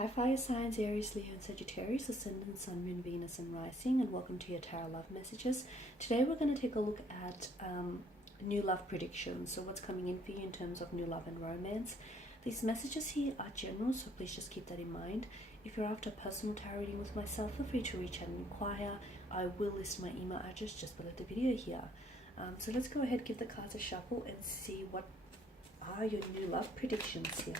Hi fire signs, Aries, Leo and Sagittarius, Ascendant, Sun, Moon, Venus and Rising, and welcome to your Tarot Love Messages. Today we're going to take a look at new love predictions, so what's coming in for you in terms of new love and romance. These messages here are general, so please just keep that in mind. If you're after a personal tarot reading with myself, feel free to reach out and inquire. I will list my email address just below the video here. So let's go ahead, give the cards a shuffle and see what are your new love predictions here.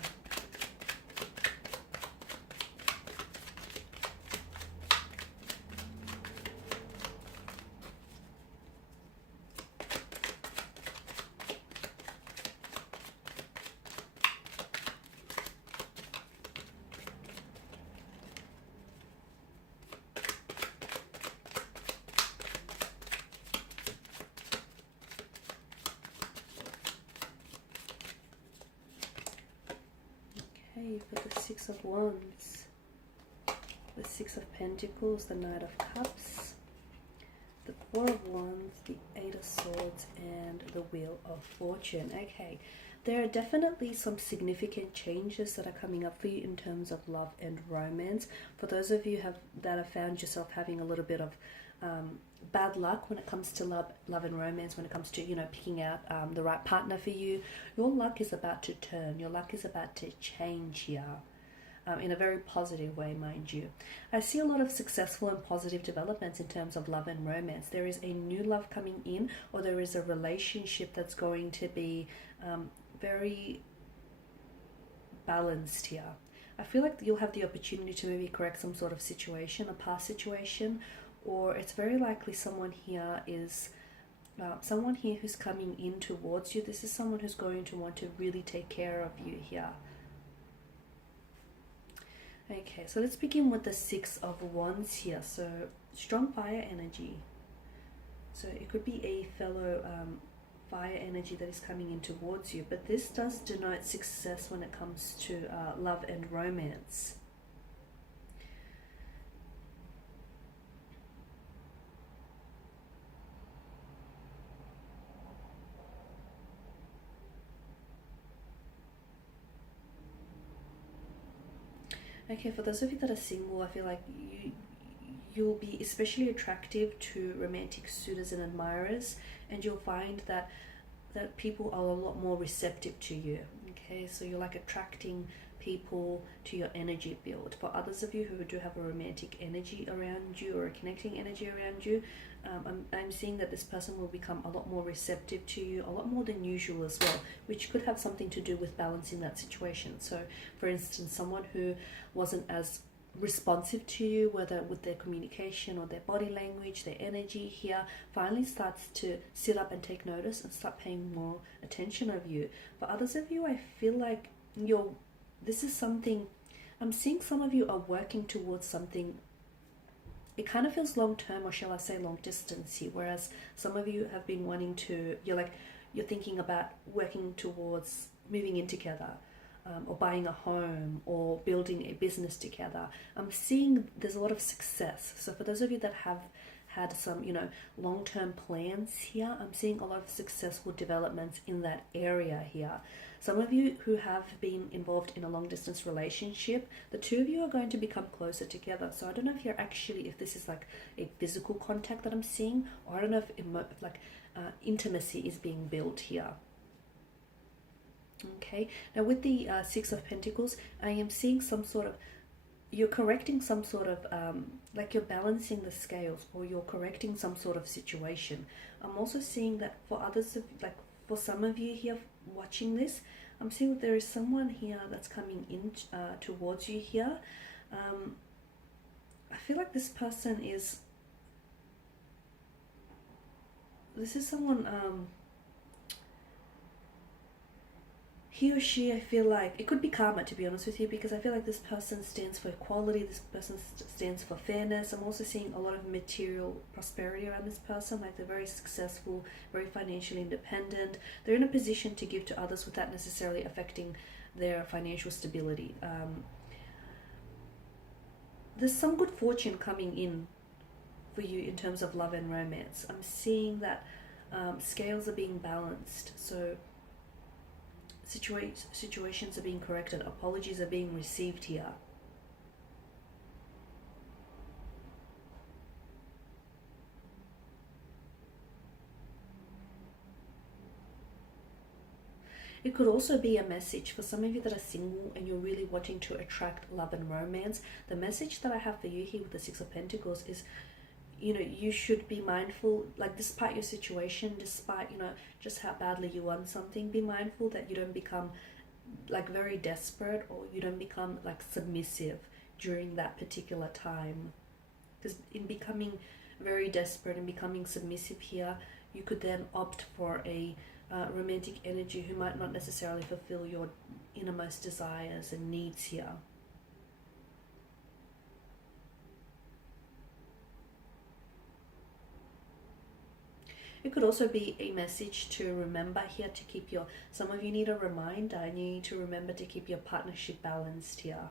For the Six of Wands, the Six of Pentacles, the Knight of Cups, the Four of Wands, the Eight of Swords, and the Wheel of Fortune. Okay, there are definitely some significant changes that are coming up for you in terms of love and romance. For those of you that have found yourself having a little bit of bad luck when it comes to love and romance, when it comes to, picking out the right partner for you, your luck is about to turn. Your luck is about to change here. In a very positive way, mind you. I see a lot of successful and positive developments in terms of love and romance. There is a new love coming in, or there is a relationship that's going to be very balanced here. I feel like you'll have the opportunity to maybe correct some sort of situation, a past situation, or it's very likely someone here is someone here who's coming in towards you. This is someone who's going to want to really take care of you here. Okay, so let's begin with the Six of Wands here. So strong fire energy. So it could be a fellow fire energy that is coming in towards you, but this does denote success when it comes to love and romance. Okay, for those of you that are single, I feel like you'll be especially attractive to romantic suitors and admirers, and you'll find that people are a lot more receptive to you. Okay, so you're like attracting people to your energy field. For others of you who do have a romantic energy around you or a connecting energy around you, I'm seeing that this person will become a lot more receptive to you, a lot more than usual as well, which could have something to do with balancing that situation. So for instance, someone who wasn't as responsive to you, whether with their communication or their body language, their energy here, finally starts to sit up and take notice and start paying more attention of you. For others of you, I feel like this is something, I'm seeing some of you are working towards something. It kind of feels long term, or shall I say long distance here, whereas some of you have been wanting to, you're thinking about working towards moving in together, or buying a home, or building a business together. I'm seeing there's a lot of success. So for those of you that have had some, long-term plans here, I'm seeing a lot of successful developments in that area here. Some of you who have been involved in a long-distance relationship, the two of you are going to become closer together. So I don't know if this is like a physical contact that I'm seeing, or I don't know if intimacy is being built here. Okay, now with the Six of Pentacles, I am seeing some sort of, you're correcting some sort of, like you're balancing the scales, or you're correcting some sort of situation. I'm also seeing that for others, for some of you here watching this, I'm seeing that there is someone here that's coming in towards you here. I feel like this person is someone, he or she, I feel like, it could be karma, to be honest with you, because I feel like this person stands for equality, this person stands for fairness. I'm also seeing a lot of material prosperity around this person, like they're very successful, very financially independent. They're in a position to give to others without necessarily affecting their financial stability. There's some good fortune coming in for you in terms of love and romance. I'm seeing that scales are being balanced, so situations are being corrected, apologies are being received here. It could also be a message for some of you that are single and you're really wanting to attract love and romance. The message that I have for you here with the Six of Pentacles is, you know, you should be mindful, like despite your situation, despite, you know, just how badly you want something, be mindful that you don't become like very desperate, or you don't become like submissive during that particular time. Because in becoming very desperate and becoming submissive here, you could then opt for a romantic energy who might not necessarily fulfill your innermost desires and needs here. It could also be a message to remember here to keep your, some of you need a reminder and you need to remember to keep your partnership balanced here.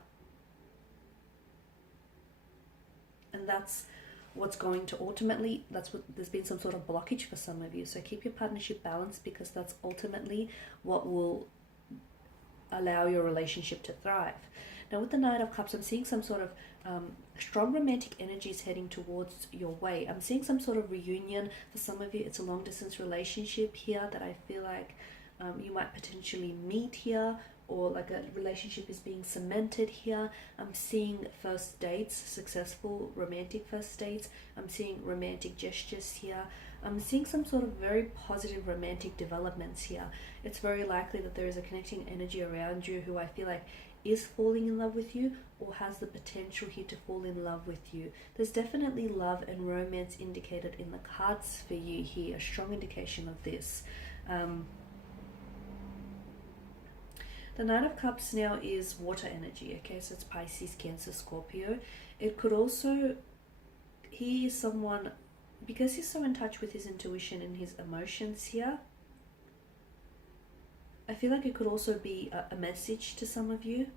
And that's what's going to ultimately, that's what, there's been some sort of blockage for some of you. So keep your partnership balanced, because that's ultimately what will allow your relationship to thrive. Now with the Knight of Cups, I'm seeing some sort of strong romantic energies heading towards your way. I'm seeing some sort of reunion. For some of you, it's a long distance relationship here that I feel like you might potentially meet here, or like a relationship is being cemented here. I'm seeing first dates, successful romantic first dates. I'm seeing romantic gestures here. I'm seeing some sort of very positive romantic developments here. It's very likely that there is a connecting energy around you who I feel like is falling in love with you, or has the potential here to fall in love with you. There's definitely love and romance indicated in the cards for you here, a strong indication of this. The Knight of Cups now is water energy, okay, so it's Pisces, Cancer, Scorpio. It could also, he is someone, because he's so in touch with his intuition and his emotions here, I feel like it could also be a message to some of you.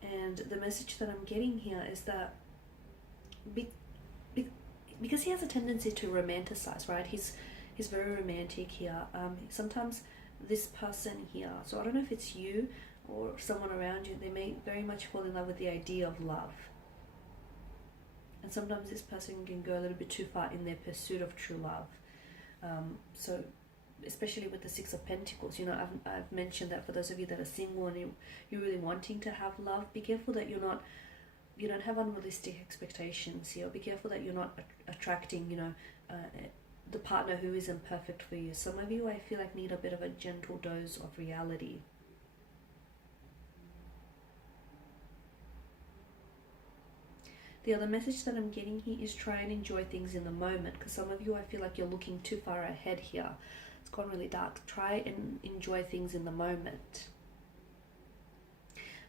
And the message that I'm getting here is that because he has a tendency to romanticize, right? He's very romantic here. Sometimes this person here, so I don't know if it's you or someone around you, they may very much fall in love with the idea of love. And sometimes this person can go a little bit too far in their pursuit of true love. So especially with the Six of Pentacles, you know, I've mentioned that for those of you that are single and you're really wanting to have love, be careful that you don't have unrealistic expectations here. Be careful that you're not attracting, you know, the partner who isn't perfect for you. Some of you, I feel like, need a bit of a gentle dose of reality. The other message that I'm getting here is try and enjoy things in the moment, because some of you, I feel like you're looking too far ahead here. It's gone really dark. Try and enjoy things in the moment.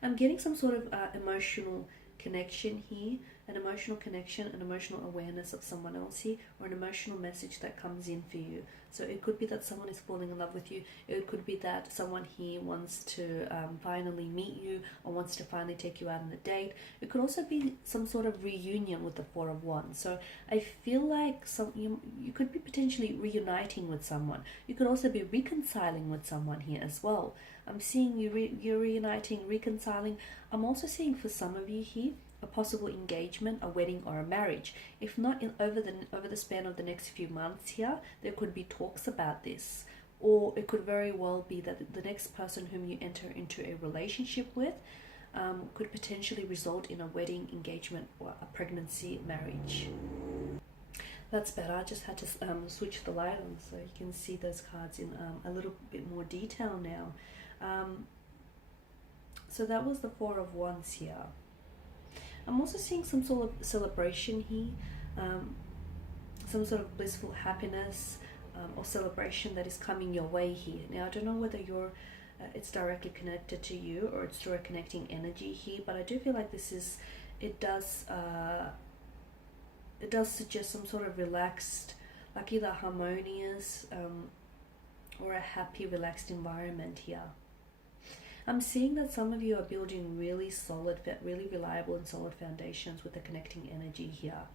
I'm getting some sort of emotional connection here, an emotional connection, an emotional awareness of someone else here, or an emotional message that comes in for you. So it could be that someone is falling in love with you. It could be that someone here wants to finally meet you, or wants to finally take you out on a date. It could also be some sort of reunion with the Four of Wands. So I feel like you could be potentially reuniting with someone. You could also be reconciling with someone here as well. I'm seeing you're reuniting, reconciling. I'm also seeing for some of you here a possible engagement, a wedding, or a marriage. If not over the span of the next few months here, there could be talks about this. Or it could very well be that the next person whom you enter into a relationship with could potentially result in a wedding, engagement, or a pregnancy, marriage. That's better. I just had to switch the light on so you can see those cards in a little bit more detail now. So that was the Four of Wands here. I'm also seeing some sort of celebration here, some sort of blissful happiness or celebration that is coming your way here. Now, I don't know whether it's directly connected to you or it's through a connecting energy here, but I do feel like it does suggest some sort of relaxed, like either harmonious or a happy, relaxed environment here. I'm seeing that some of you are building really solid, really reliable and solid foundations with the connecting energy here.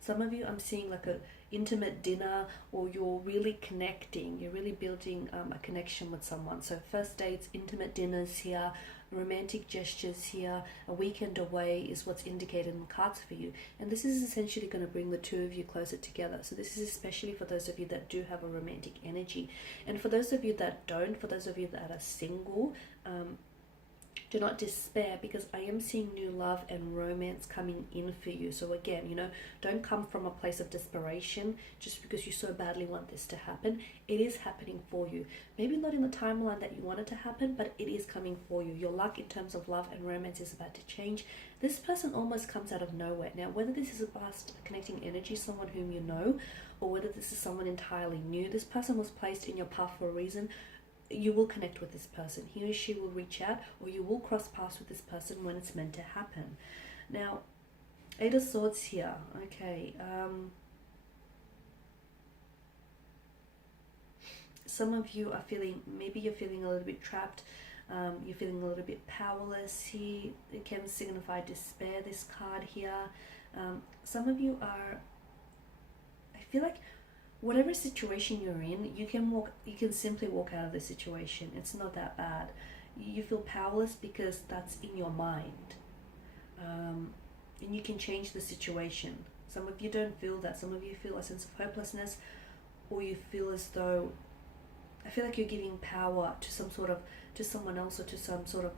Some of you, I'm seeing like intimate dinner, or you're really connecting, you're really building a connection with someone. So first dates, intimate dinners here, romantic gestures here, a weekend away is what's indicated in the cards for you. And this is essentially going to bring the two of you closer together. So this is especially for those of you that do have a romantic energy. And for those of you that don't, for those of you that are single, do not despair, because I am seeing new love and romance coming in for you. So again, you know, don't come from a place of desperation just because you so badly want this to happen. It is happening for you. Maybe not in the timeline that you want it to happen, but it is coming for you. Your luck in terms of love and romance is about to change. This person almost comes out of nowhere. Now, whether this is a past connecting energy, someone whom you know, or whether this is someone entirely new, this person was placed in your path for a reason. You will connect with this person. He or she will reach out, or you will cross paths with this person when it's meant to happen. Now, Eight of Swords here. Okay. Some of you are feeling, maybe you're feeling a little bit trapped. You're feeling a little bit powerless here. It can signify despair, this card here. Some of you are, I feel like, whatever situation you're in, you can simply walk out of the situation. It's not that bad. You feel powerless because that's in your mind. And you can change the situation. Some of you don't feel that. Some of you feel a sense of hopelessness, or you feel as though, I feel like you're giving power to to someone else, or to some sort of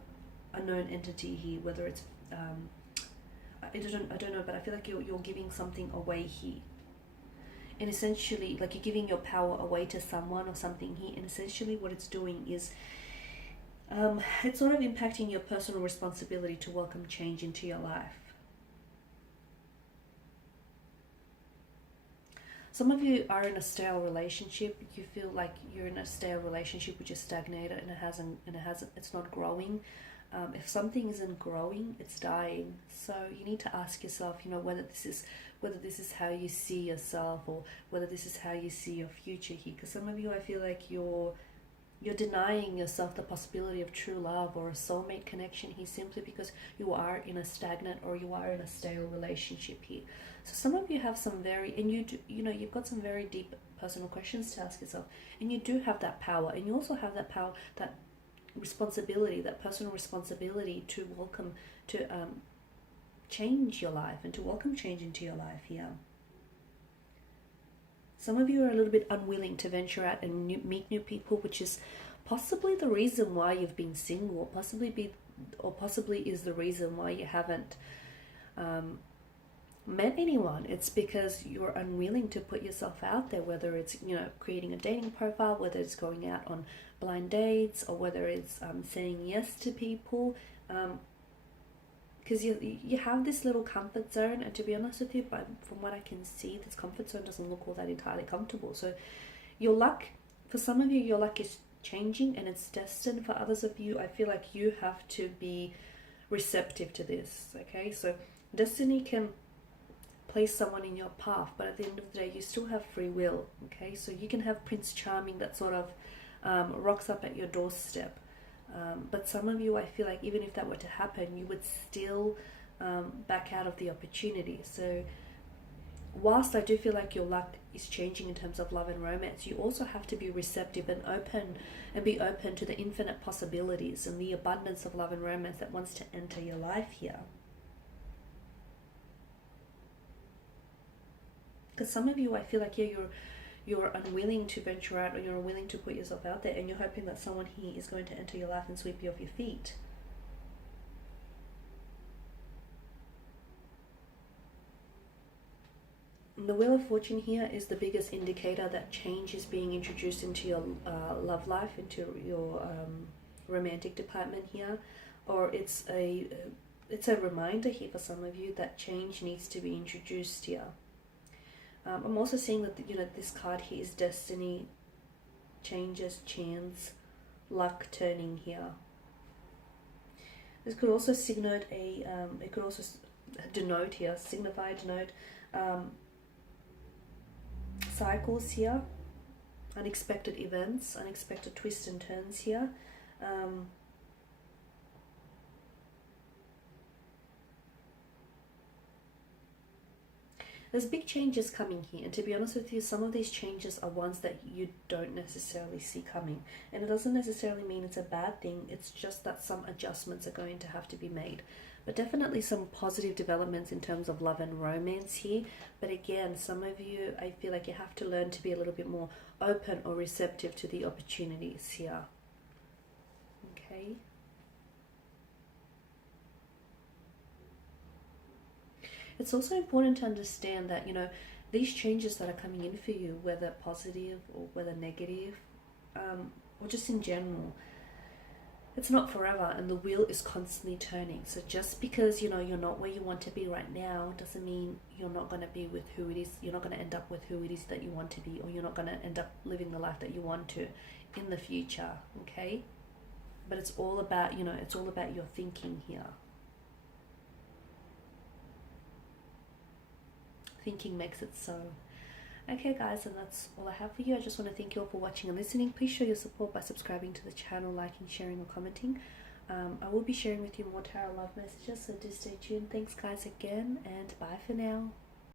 unknown entity here, whether it's, I don't know, but I feel like you're giving something away here. And essentially, like, you're giving your power away to someone or something here, and essentially what it's doing is it's sort of impacting your personal responsibility to welcome change into your life. Some of you are in a stale relationship. You feel like you're in a stale relationship which is stagnated, and it's not growing. If something isn't growing, it's dying. So you need to ask yourself, you know, whether this is how you see yourself, or whether this is how you see your future here. Because some of you, I feel like you're denying yourself the possibility of true love or a soulmate connection here, simply because you are in a stagnant, or you are in a stale relationship here. So some of you have some very, and you've got some very deep personal questions to ask yourself, and you do have that power, and you also have that power, that responsibility, that personal responsibility to change your life, and to welcome change into your life here. Some of you are a little bit unwilling to venture out and meet new people, which is possibly the reason why you've been single, or possibly is the reason why you haven't met anyone. It's because you're unwilling to put yourself out there, whether it's, you know, creating a dating profile, whether it's going out on blind dates, or whether it's saying yes to people, because you have this little comfort zone, and to be honest with you, but from what I can see, this comfort zone doesn't look all that entirely comfortable. So your luck, for some of you, your luck is changing, and it's destined. For others of you, I feel like you have to be receptive to this. Okay, so destiny can place someone in your path, but at the end of the day, you still have free will. Okay, so you can have Prince Charming that sort of rocks up at your doorstep, but some of you, I feel like, even if that were to happen, you would still back out of the opportunity. So whilst I do feel like your luck is changing in terms of love and romance, you also have to be receptive and open, and be open to the infinite possibilities and the abundance of love and romance that wants to enter your life here. Because some of you, I feel like, yeah, you're unwilling to venture out, or you're unwilling to put yourself out there, and you're hoping that someone here is going to enter your life and sweep you off your feet. And the Wheel of Fortune here is the biggest indicator that change is being introduced into your love life, into your romantic department here, or it's a reminder here for some of you that change needs to be introduced here. I'm also seeing that, you know, this card here is destiny, changes, chance, luck turning here. This could also signify cycles here, unexpected events, unexpected twists and turns here. There's big changes coming here, and to be honest with you, some of these changes are ones that you don't necessarily see coming. And it doesn't necessarily mean it's a bad thing, it's just that some adjustments are going to have to be made. But definitely some positive developments in terms of love and romance here. But again, some of you, I feel like you have to learn to be a little bit more open or receptive to the opportunities here. Okay. It's also important to understand that, you know, these changes that are coming in for you, whether positive or whether negative, or just in general, it's not forever, and the wheel is constantly turning. So just because, you know, you're not where you want to be right now doesn't mean you're not going to be with who it is, you're not going to end up with who it is that you want to be, or you're not going to end up living the life that you want to in the future, okay? But it's all about, you know, it's all about your thinking here. Thinking makes it so. Okay guys, and that's all I have for you. I just want to thank you all for watching and listening. Please show your support by subscribing to the channel, liking, sharing or commenting. I will be sharing with you more tarot love messages, so do stay tuned. Thanks guys again, and bye for now.